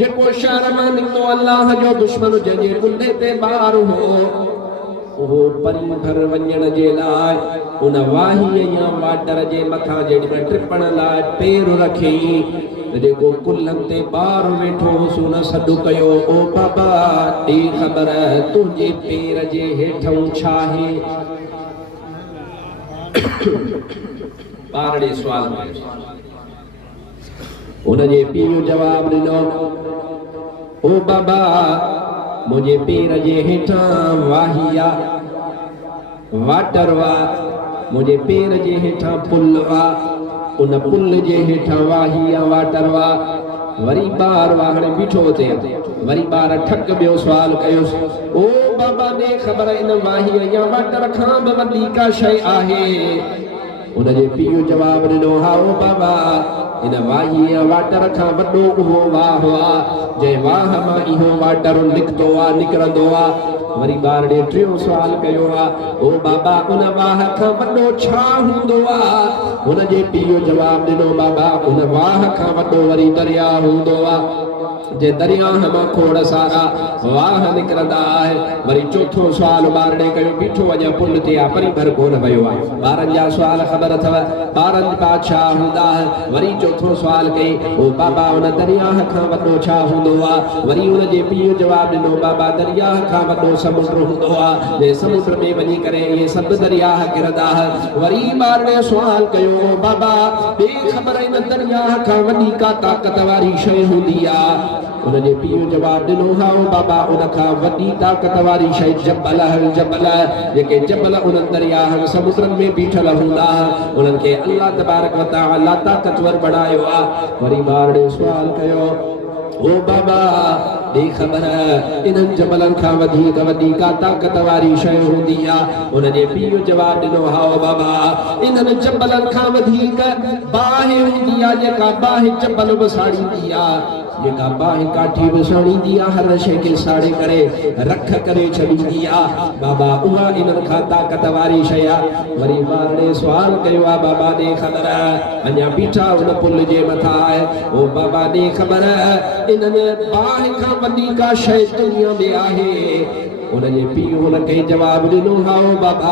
जेको शहर मां निकितो अल्लाह जो दुश्मन जंहिंजे कुल्हे ते ॿार हो उहो परी भर वञण जे लाइ उन वाहीअ या वाटर जे मथां जेॾी ट्रिपण लाइ पेर रखी त जेको कुल्हनि ते ॿार वेठो हुसि उन सॾु कयो ओ बाबा ॾे ख़बर तुंहिंजे पेर जे हेठऊं छा आहे पारड़े सवाल कयो उन जे पीउ जवाब ॾिनो ओ बाबा मुझे पेर जे हेठां वाहिया वाटर वा मुझे पेर जे हेठां पुल वा उन पुल जे हेठां वाहिया वाटर वा वरी बार वाहणे बीठो थे वरी बार ठक बियो सवाल कयो ओ बाबा ने खबर इन वाहिया या वाटर खां बि वॾी का शइ आहे उन जे पीउ जवाब ॾिनो हा ओ बाबा इन वाहिया वाटर खां वॾो उहो वाह आहे जे वाह मां इहो वाटर निकितो आहे निकिरंदो आहे वरी बार ॾे टियों सवाल कयो आहे ओ बाबा उन वाह खां वॾो छा हूंदो आहे उन जे पीउ जवाब ॾिनो बाबा उन वाह खां वॾो वरी दरिया हूंदो आहे जे दरिया मां खोड़ सारा वाह निकिरंदा आहे वरी चौथो सवाल ॿार ॾे कयो बीठो अञा पुल ते आहे परी भर कोन वियो आहे ॿारनि जा सवाल ख़बर अथव ॿारनि बादशाह हूंदा वरी चौथो सवाल कई ओ बाबा उन दरिया खां वॾो छा हूंदो आहे वरी उन जे पीउ जवाब ॾिनो बाबा दरिया खां वॾो समुंड हूंदो आहे जे समुंड में वञी करे इहे सभु दरिया किरंदा वरी ॿार ॾे सवाल कयो बाबा बेख़बर इन दरिया खां वॾी का ताक़त वारी शइ हूंदी आहे उन जे पीउ जवाब ॾिनो हा बाबा उन खां वॾी ताक़त वारी शइ जबल जबल जेके जबल उन दरिया समुद्रनि में बीठल हूंदा उन्हनि खे अल्लाह तबारक व तआला ताक़तवर बणायो आहे वरी ॿार ॾे सवाल कयो ओ बाबा दे खबर इन्हनि जबलनि खां वधीक वॾी का ताक़त वारी शइ हूंदी आहे उन जे पीउ जवाब ॾिनो हा बाबा इन्हनि जबलनि खां वधीक बाहि हूंदी आहे जेका बाहि जबल बि साड़ींदी आहे जेका बाहि काठी बि साड़ींदी आहे हर शइ खे साड़े करे रख करे छॾींदी आहे बाबा उहा इन्हनि खां ताक़त वारी शइ आहे वरी ॿार ॾे सवाल कयो आहे बाबा ॾे ख़बर अञा बीठा उन पुल जे मथां आहे ओ बाबा ॾे ख़बर इन्हनि बाहि खां वॾी का शइ दुनिया में आहे उन जे पीउ हुनखे जवाब ॾिनो हा बाबा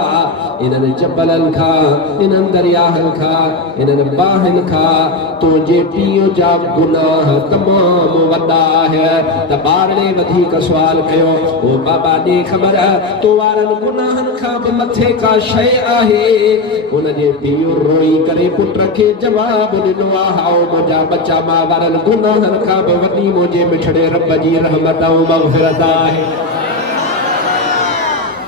इन्हनि जबलनि खां इन्हनि दरियाहनि खां इन्हनि बाहिनि खां तुंहिंजे पीउ जा गुनाह तमामु वॾा आहे त ॿार ॾे वधीक सवाल कयो ओ बाबा ॾे ख़बर तो वारनि गुनाहनि खां बि मथे का शइ आहे उन जे पीउ रोई करे पुट खे जवाब ॾिनो आहे हाओ मुंहिंजा बचा मां वारनि गुनाहनि खां बि वॾी मुंहिंजे मिठड़े रब जी रहमत ऐं मग़फ़िरत आहे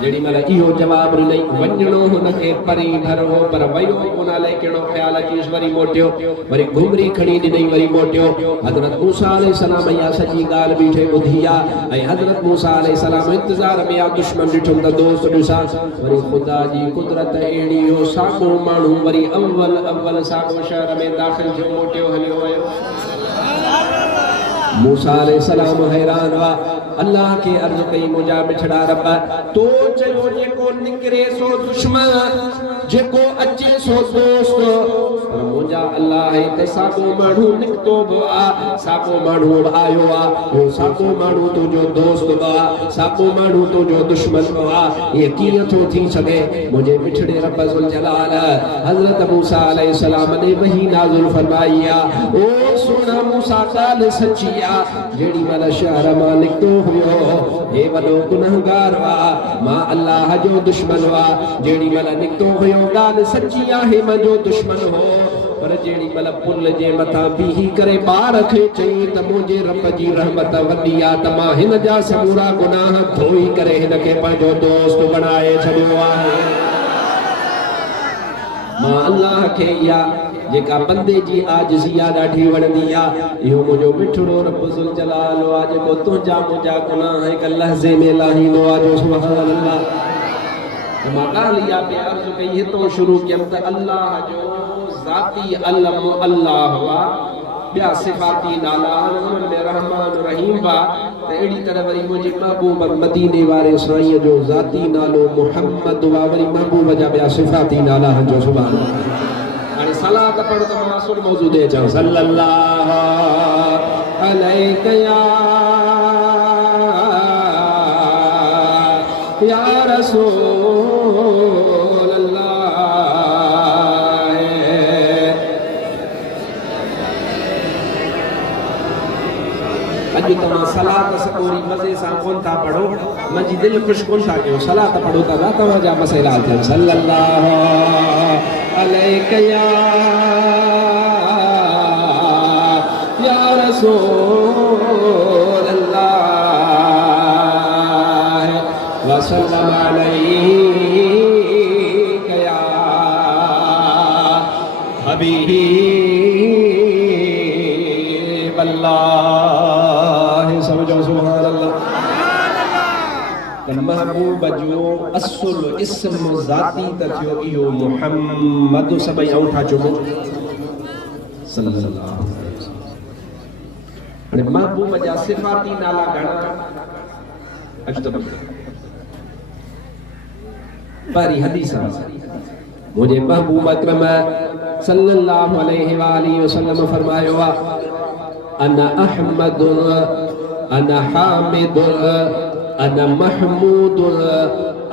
जेड़ी मला इहो जवाब ॾिनई वञणो हुनखे परी भरो पर वयो कोन अलाए कहिड़ो ख़्याल अची वरी मोटियो वरी घुमरी खणी ॾिनई वरी मोटियो हज़रत मूसा अलैहिस्सलाम इहा सॼी ॻाल्हि बीठे ॿुधी आहे ऐं हज़रत मूसा अलैहिस्सलाम इंतज़ार में आहे दुश्मन ॾिठुमि त दोस्त ॾिसां वरी ख़ुदा जी कुदरत अहिड़ी हो साॻियो माण्हू वरी अव्वल साॻियो शहर में दाख़िल थियो मोटियो हलियो वियो मूसा अलैहिस्सलाम हैरान हुआ अल्लाह के अर्ज़ कई मुंहिंजा मिठड़ा रब तो चयो जेको निकिरे सो दुश्मन जेको अचे सो दोस्त पर मुंहिंजा अल्लाह ते साॻियो माण्हू निकितो बि आहे साॻियो माण्हू बि आयो आहे उहो साॻियो माण्हू तुंहिंजो दोस्त बि आहे साॻियो माण्हू तुंहिंजो दुश्मन बि आहे इहो कीअं थो थी सघे मुंहिंजे मिठड़े रब ज़ुल जलाल हज़रत मूसा अलैहिस्सलाम ने वही नाज़िल फरमाई आहे ओ सुहिणा मूसा ॻाल्हि सची आहे जेड़ी महिल शहर मां निकितो हुयो हे वॾो गुनहगार हुआ मां अल्लाह जो दुश्मन हुआ जेड़ी महिल निकितो हुयो ॻाल्हि सची आहे मुंहिंजो दुश्मन हो पर जेड़ी महिल पुल जे मथां बीही करे ॿार खे चई त मुंहिंजे रब जी रहमत वॾी आहे त मां हिन जा समूरा गुनाह धोई करे हिनखे पंहिंजो दोस्त बणाए छॾियो आहे मां अल्लाह खे इहा जेका बंदे जी आजिज़ी आहे ॾाढी वणंदी आहे इहो मुंहिंजो मिठड़ो रब ज़ुल जलाल आहे जेको तुंहिंजा मुंहिंजा गुनाह हिक लहज़े में लाहींदो आहे जो सुभान अल्लाह मां ॻाल्हि इहा पे अर्ज़ु कई हितो शुरू कयमि त अल्लाह जो ज़ाती अलम अल्लाह हुआ ॿिया सिफ़ाती नाला उन्हनि में रहमान रहीम बा त अहिड़ी तरह वरी मुंहिंजे महबूब मदीने वारे साईं जो ज़ाती नालो मुहम्मद हुआ वरी महबूब जा ॿिया सिफ़ाती नाला जो सुभान अल्लाह हाणे सलात पढ़ो त मां सुर मौजू दे चओ सल्लल्लाहु अलैहि या रसूल अल्लाह अॼु अॼु तव्हां सलात सकोरी मज़े सां कोन था पढ़ो, मुंहिंजी दिलि ख़ुशि कोन था कयो। सलात पढ़ो था तव्हांजा मसइला थियनि। सल्लल्लाहु अलैहि या रसूल अल्लाह वसल्लम अलैका या हबीब अल्लाह। समझो सुभान अल्लाह। महबूब जो असुल इस्म ज़ाती त थियो इहो मुहम्मद। सभई औंठा चुमो सल्लल्लाहु अलैहि वसल्लम। महबूब जा सिफ़ाती नाला घणा परी हदीस मुझे महबूब अकरम सल्लल्लाहु अलैहि वसल्लम फरमायो अना अहमद अना हामिद अना महमूद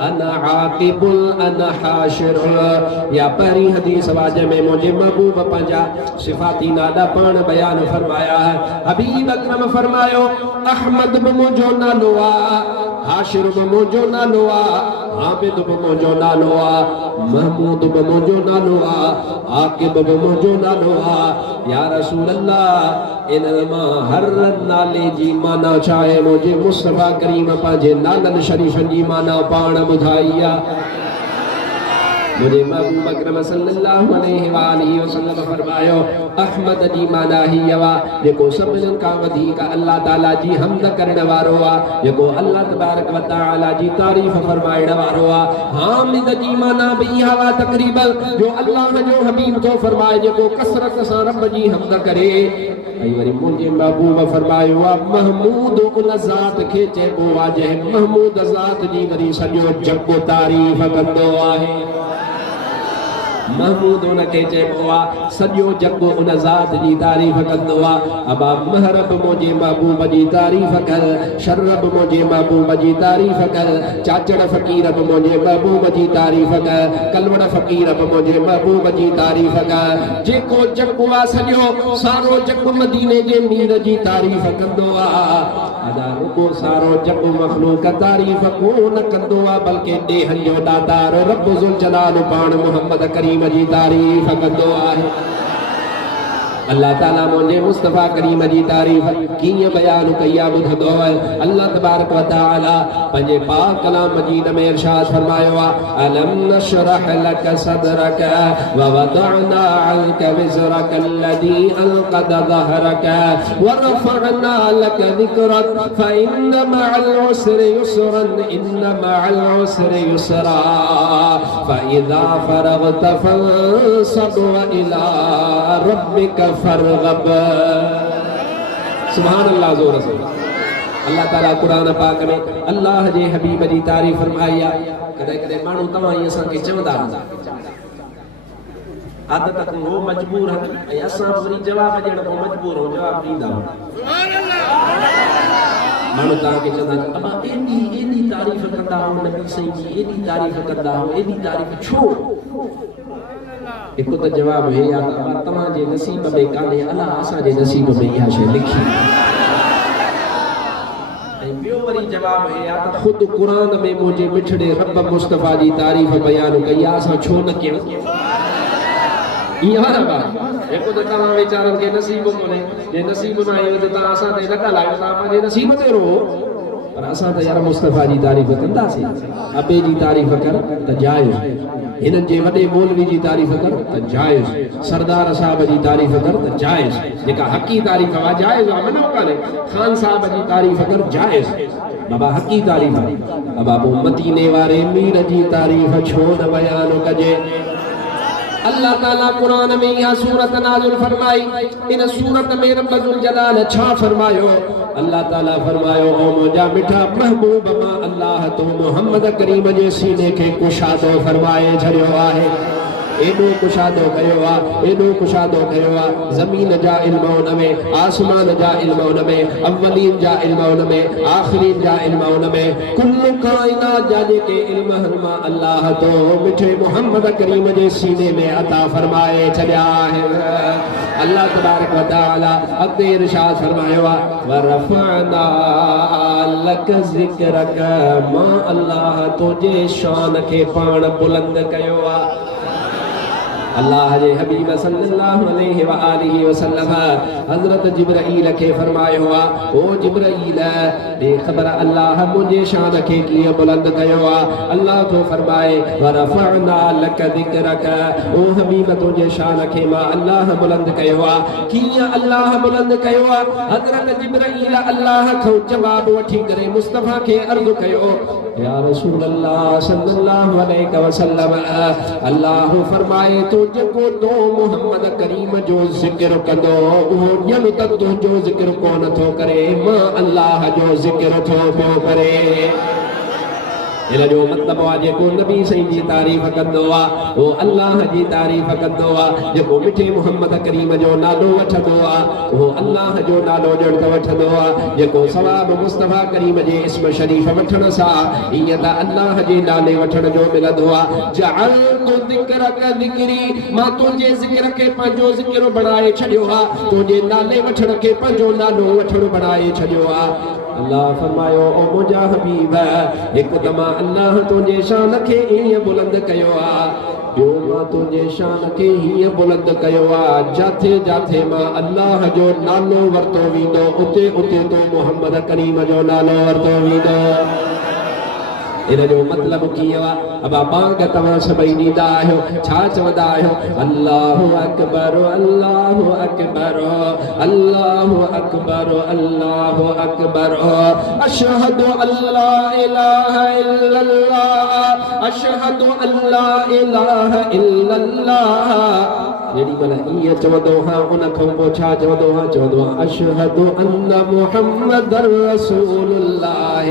अना आकिबुल अना हाशिर। या पहली हदीस वाज में मुझे महबूब पंजा सिफाती नाला पान बयान फरमाया है। हबीब अकरम फरमायो अहमद बि मुंहिंजो नालो आहे, हाशिर बि मुंहिंजो नालो आहे, आबिद बि मुंहिंजो नालो आहे, महमूद बि मुंहिंजो नालो आहे, आकिब बि मुंहिंजो नालो आहे। या रसूल अल्लाह इन मां हर नाले जी माना छा आहे? मुंहिंजे मुस्तफ़ा करीम पंहिंजे नालनि शरीफ़नि जी माना पाण ॿुधाई आहे। मुझे महबूब अकरम सल्लल्लाहु अलैहि वसल्लम फरमायो अहमद जी माना ही वा जेको सभिनी खां वधीक अल्लाह ताला जी हमद करण वारो आहे, जेको अल्लाह तबारक व तआला जी तारीफ़ फरमाइण वारो आहे। हामिद जी माना भी इहा वा तक़रीबन जो अल्लाह जो हबीब तो फरमाए जेको कसरत सां रब जी हमद करे। ऐं वरी मुंहिंजे महबूब फरमायो आहे महमूद उन ज़ात खे चइबो आहे जंहिं महमूद ज़ात जी वरी सॼो जग तारीफ़ कंदो आहे। महमूद उनके चइबो आहे सॼो जग उन ज़ात जी तारीफ़ कंदो आहे। अबा महरब मुंहिंजे महबूब जी तारीफ़ कर, शर्रब मुंहिंजे महबूब जी तारीफ़ कर, चाचड़ फ़क़ीर बि मुंहिंजे महबूब जी तारीफ़ कर, कलवड़ फ़क़ीर बि मुंहिंजे महबूब जी तारीफ़ कर। जेको जग आहे सॼो सारो जग मदीने जे मीर जी तारीफ़ कंदो आहे। अदा रुगो सारो जग मखलूक तारीफ़ कोन कंदो आहे बल्कि ॾेहनि जो दातार रब ज़ुल जलाल पाण मुहम्मद करीम जी तारीफ़ कंदो आहे। अल्लाह ताला मुझे मुस्तफ़ा करीम जी तारीफ़ कीअं बयान कई आहे ॿुधंदो आहे। अल्लाह तबारक व तआला पंहिंजे पाक कलाम मजीद में इरशाद फरमायो आहे अलम नशरह लक सदरक व वदअना अन्क विज़रक अल्लज़ी अनक़द ज़हरक व रफ़अना लक ज़िक्रक फ़इन्न मअल उसरि युस्रन इन्न मअल उसरि युस्रा फ़इज़ा फ़रग़त फ़ंसब व इला रब्बिक फरगब। सुभान अल्लाह ज़ोर से। अल्लाह ताला कुरान पाक में अल्लाह जे हबीब जी तारीफ़ फरमाई आहे। कदे कदे माण्हू तव्हां इहे असांखे चवंदा आदत को मजबूर हन ऐं असां वरी जवाब ॾियण को मजबूर हो जवाब ॾींदा माण्हू तव्हांखे चवंदा अबा एॾी तारीफ़ कंदा हो नबी साईं जी, एॾी तारीफ़ कंदा हो, एॾी तारीफ़ छो? एक तो जवाब है या तव्हांजे नसीब में कान्हे, अलाह असांजे नसीब में इहा शइ लिखी। ऐं ॿियो वरी जवाब है या खुद कुरान में मुझे मिठड़े रब मुस्तफ़ा जी तारीफ़ बयान कई आहे, असां छो न कयूं? इहा न बात जेको त तव्हां वीचारनि खे नसीब कोन्हे, जे नसीब में आयो त तव्हां असां ते न ॻाल्हायो, तव्हां पंहिंजे नसीब ते रहो। पर असां त यार मुस्तफ़ा जी तारीफ़ कंदासीं। अबे जी तारीफ़ कर त जाइज़, हिननि जे वॾे मौलवी जी तारीफ़ कर त जाइज़, सरदार साहब जी तारीफ़ कर त जाइज़, जेका हक़ी तारीफ़ आहे जाइज़ आहे, मनो कान्हे। खान साहब जी तारीफ़ कर जाइज़, बाबा हक़ी तारीफ़ आहे। बाबा पोइ मदीने वारे मीर जी तारीफ़ छो न बयान कजे? अल्लाह ताला कुरान में यह सूरत नाज़िल फरमाई। इन सूरत में रब ज़ुल जलाल छा फरमायो? अल्लाह ताला फरमायो ओ मुंहिंजा मिठा महबूब मां अल्लाह तो मोहम्मद करीम जे सीने खे कुशादो फरमाए छॾियो आहे। एडो कुशादो कयो आहे, एडो कुशादो कयो आहे। ज़मीन जा इल्म उन में, आसमान जा इल्म उन में, अव्वलीन जा इल्म उन में, आखिरीन जा इल्म उन में, कुल्लु काइनात जा जेके इल्म हरमा अल्लाह तो मिठे मोहम्मद करीम जे सीने में अता फरमाए छॾिया आहिनि। अल्लाह तबारक व तआला अॻिते इरशाद फरमायो आहे वरफ़अना लक ज़िक्रक, मां अल्लाह तुंहिंजे शान खे पाण बुलंद कयो आहे। अल्लाह जे हबीब सल्लल्लाहु अलैहि व आलिहि वसल्लम हज़रत जिब्राईल खे फरमायो आहे ओ जिब्राईल दे ख़बर अल्लाह मुंहिंजे शान खे कीअं बुलंद कयो आहे। अल्लाह तो फरमाए वरफ़अना लक ज़िक्रक, ओ हबीब तुंहिंजे शान खे मां अल्लाह बुलंद कयो आहे। कीअं अल्लाह बुलंद कयो आहे? हज़रत जिब्राईल अल्लाह खां जवाब वठी करे मुस्तफ़ा खे अर्ज़ कयो या रसूल अल्लाह सल्लल्लाहु अलैहि वसल्लम, अल्लाह फरमाए तो जेको तो मोहम्मद करीम जो ज़िक्र कंदो उहो ॼण त तुंहिंजो ज़िक्र कोन थो करे, मां अल्लाह जो ज़िक्र थो पियो करे। इन जो मतिलबु आहे जेको नबी साईं जी तारीफ़ कंदो आहे उहो अल्लाह जी तारीफ़ कंदो आहे। जेको मिठे मोहम्मद करीम जो नालो वठंदो आहे उहो अल्लाह जो नालो ॼण त वठंदो आहे। जेको सवाब मुस्तफ़ा करीम जे इस्म शरीफ़ वठण सां ईअं त अल्लाह जे नाले वठण जो मिलंदो आहे। जअलतु ज़िक्रक ज़िक्री, मां तुंहिंजे ज़िक्र खे पंहिंजो ज़िक्र बणाए छॾियो आहे, तुंहिंजे नाले वठण खे पंहिंजो नालो वठण बणाए छॾियो आहे। अल्लाह फरमायो ओ मुंहिंजा हबीब हिकु त मां अल्लाह तुंहिंजे शान खे ईअं बुलंद कयो आहे, ॿियो मां तुंहिंजे शान खे हीअं बुलंद कयो आहे जाथे जाथे मां अल्लाह जो नालो वरितो वेंदो उते उते तो मोहम्मद करीम जो नालो वरितो वेंदो। इन जो मतिलबु कीअं आहे? अबा बांग तव्हां सभई ॾींदा आहियो, छा चवंदा आहियो? अल्लाहु अकबर अल्लाहु अकबर अल्लाहु अकबर अल्लाहु अकबर अशहदु अल्ला इलाहा इल्लल्लाह अशहदु अल्ला इलाहा इल्लल्लाह। जेॾी महिल ईअं चवंदो हा उन खां पोइ छा चवंदो हा? चवंदो आहे अशहदु अन्न मुहम्मदर रसूलुल्लाह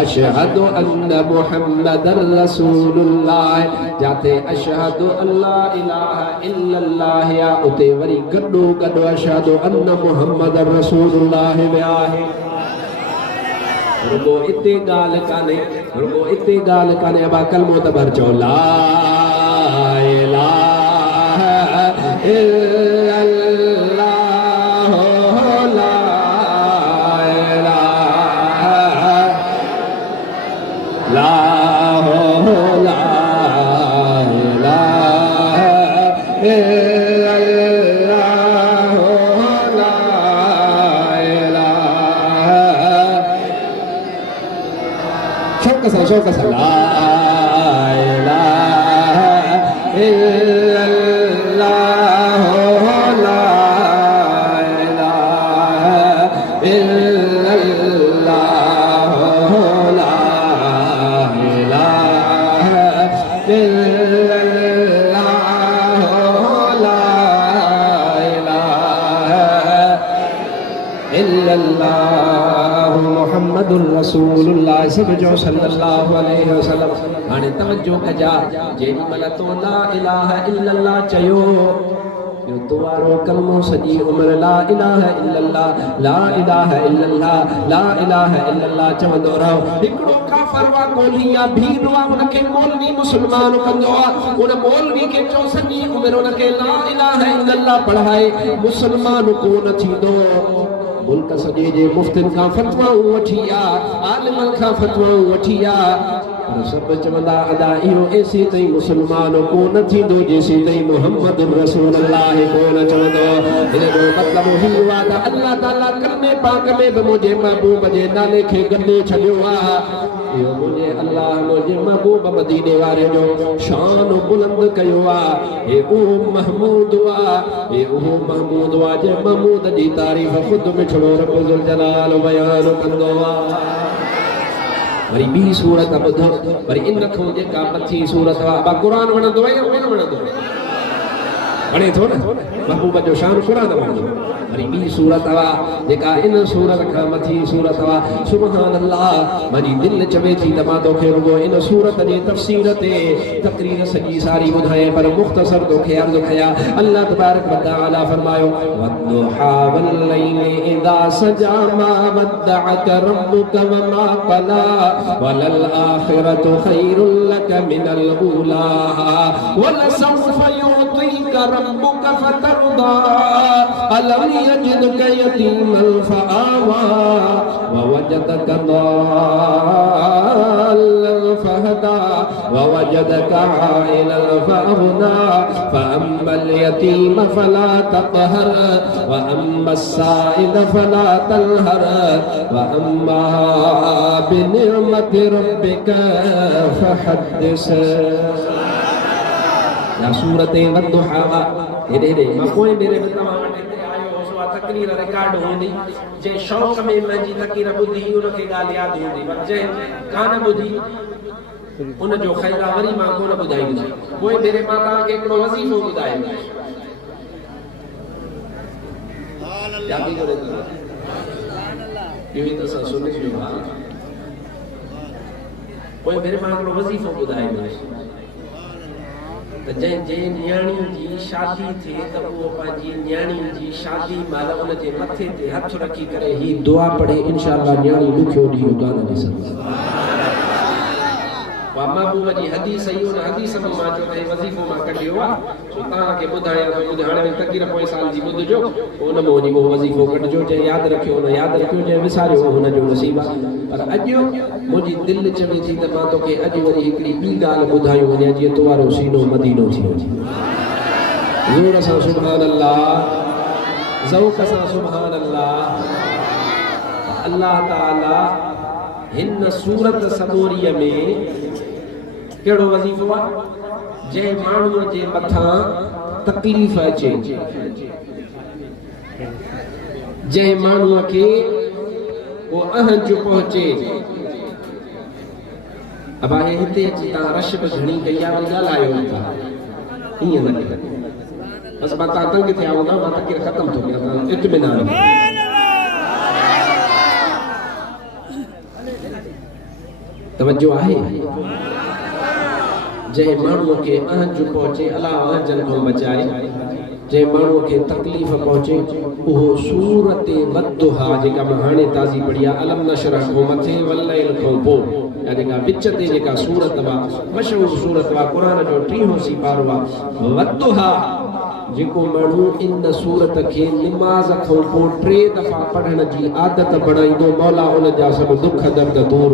अशहदु अन्न मुहम्मदर रसूलुल्लाह। जाते अशहदु अल्ला इलाहा इल्लल्लाह या उते वरी गॾो गॾु अशहदु अन्न मुहम्मदर रसूलुल्लाह में आहे। रुगो इते ॻाल्हि कान्हे, रुगो इते ॻाल्हि कान्हे, अबा कलमो त भर चओ ला इलाहा शौक़ सां ला इलाहा इल्लल्लाह ला इलाहा इल्लल्लाह ला इलाहा इल्लल्लाह ला इलाहा इल्लल्लाह मुहम्मदुर रसूलुल्लाह सब जो सल्लल्लाहु अलैहि वसल्लम। हाणे तवज्जो कजा, जेॾी महिल तो ला इलाहा इल्लल्लाह चयो यो तुम्हारो कलमो सॼी उमिरि ला इलाहा इल्लल्लाह ला इलाहा इल्लल्लाह ला इलाहा इल्लल्लाह चवंदो रहो। हिकिड़ो काफ़िर वा ॻोल्ही या भीड़ वा उनखे मौलवी मुस्लमान कंदो आहे, उन मौलवी खे चओ सॼी उमिरि उनखे ला इलाहा इल्लल्लाह पढ़ाए, मुस्लमान कोन थींदो। मुल्क सॼे जे मुफ्तिन खां फतवाऊं वठी आ, आलिमन खां फतवाऊं वठी आ, पर सभु चवंदा अदा इहो एसी ताईं मुस्लमान कोन थींदो जेसी ताईं मुहम्मद रसूलुल्लाह कोन चवंदो। इन जो मतिलबु हीउ आहे त अल्लाह ताला कलमे पाक में बि मुंहिंजे महबूब जे नाले खे गॾे छॾियो आहे। इहो मुंहिंजे अल्लाह मुंहिंजे महबूब मदीने वारे जो शान बुलंद कयो आहे। हे उहो महमूद आहे, हे उहो महमूद आहे जे महमूद जी तारीफ़ ख़ुदि मिठड़ो रब ज़ुल जलाल बयान कंदो आहे। वरी ॿी सूरत ॿुधो, वरी इन खां जेका मथी सूरत आहे, क़ुरान वणंदो आहे या कोन वणंदो? पढ़े थो न महबूब जो शान कुरान वांगुरु वरी ॿी सूरत वा जेका इन सूरत खां मथी सूरत वा सुभान अल्लाह मुंहिंजी दिलि चवे थी त मां तोखे रुगो इन सूरत जे तफ़सीर ते तक़रीर सॼी सारी ॿुधाए पर मुख़्तसर तोखे अर्ज़ु कया अल्लाह तबारक व तआला फरमायो वद्दुहा वल्लैलि इज़ा सजा मा वद्दअक रब्बुक व मा क़ला वलल आखिरतु खैरुल लक मिनल ऊला वलसौफ युअतीक रब्बुक फतरदा अलम यजिदक यतीमन फआवा ववजदक ضالًا फहदा ववजदक आइलन फअगना फअम्मा اليتيم فلا تقهر وأما السائل فلا تنهر وأما بنعمة ربك فحدث या सूरत वद्दुहा हेॾे हेॾे मां पोइ मेरे में तव्हां वटि हिते आयो हुउसि उहा तक़रीर रिकॉर्ड हूंदी जंहिं शौक़ में मुंहिंजी तक़रीर ॿुधी उनखे ॻाल्हि यादि हूंदी पर जंहिं कान ॿुधी उनजो ख़ैर वरी मां कोन ॿुधाईंदुसि पोइ मेरे मां तव्हांखे हिकिड़ो वज़ीफ़ो ॿुधाईंदुसि यादि करे इहो ई त असां सुनियो आहे पोइ मेरे मां हिकिड़ो वज़ीफ़ो ॿुधाईंदुसि जे न्याणी जी शादी थिए त उहो पंहिंजी न्याणी जी शादी महिल उनजे मथे ते हथ रखी करे ही दुआ पढ़े इंशाअल्लाह न्याणी ॾुखियो ॾींहुं कान ॾिसंदी वा महबूब जी हदीस इहो न हदीस में मां चयो त वज़ीफ़ो मां कढियो आहे तव्हांखे ॿुधायां थो हाणे तक़रीर पोइ साल जी ॿुधिजो उन में वञी उहो वज़ीफ़ो कढिजो जंहिं यादि रखियो उन यादि रखियो जंहिं विसारियो हुनजो नसीबु आहे पर अॼु मुंहिंजी दिलि चवे थी त मां तोखे अॼु वरी हिकिड़ी ॿी ॻाल्हि ॿुधायूं वञे जीअं तुवारो सीनो मदीनो थी वञे ज़ोर सां सुभान अल्लाह ज़ौक़ सां सुभान अल्लाह अल्लाह ताला हिन सूरत सबोरीअ में कहिड़ो वज़ीफ़ो आहे जंहिं माण्हूअ जे मथां तकलीफ़ अचे जंहिं माण्हूअ खे को अहंज पहुचे अब आहे हिते अची तव्हां रश बि घणी कई आहे वरी ॻाल्हायो था ईअं न कयो बसि मां तव्हां तंग थिया हूंदा मां तक़रीर ख़तमु थो कयां तव्हां इत्मिनान तवज्जो आहे जंहिं माण्हूअ खे अहंज पहुचे अलाह अहंजनि खां बचाए जंहिं माण्हूअ खे तकलीफ़ पहुचे उहो सूरत वद्दुहा जेका मां हाणे ताज़ी पढ़ी आहे अलम नशरह खां मथे वल्लैल खां पोइ या जेका विच ते जेका सूरत वा मशहूरु सूरत वा क़ुर जो 3हों सिपारो आहे वद्दुहा जेको माण्हू इन सूरत खे निमाज़ खां पोइ 3 दफ़ा पढ़ण जी आदत बणाईंदो मौला उन जा सभु दुख दर्द दूर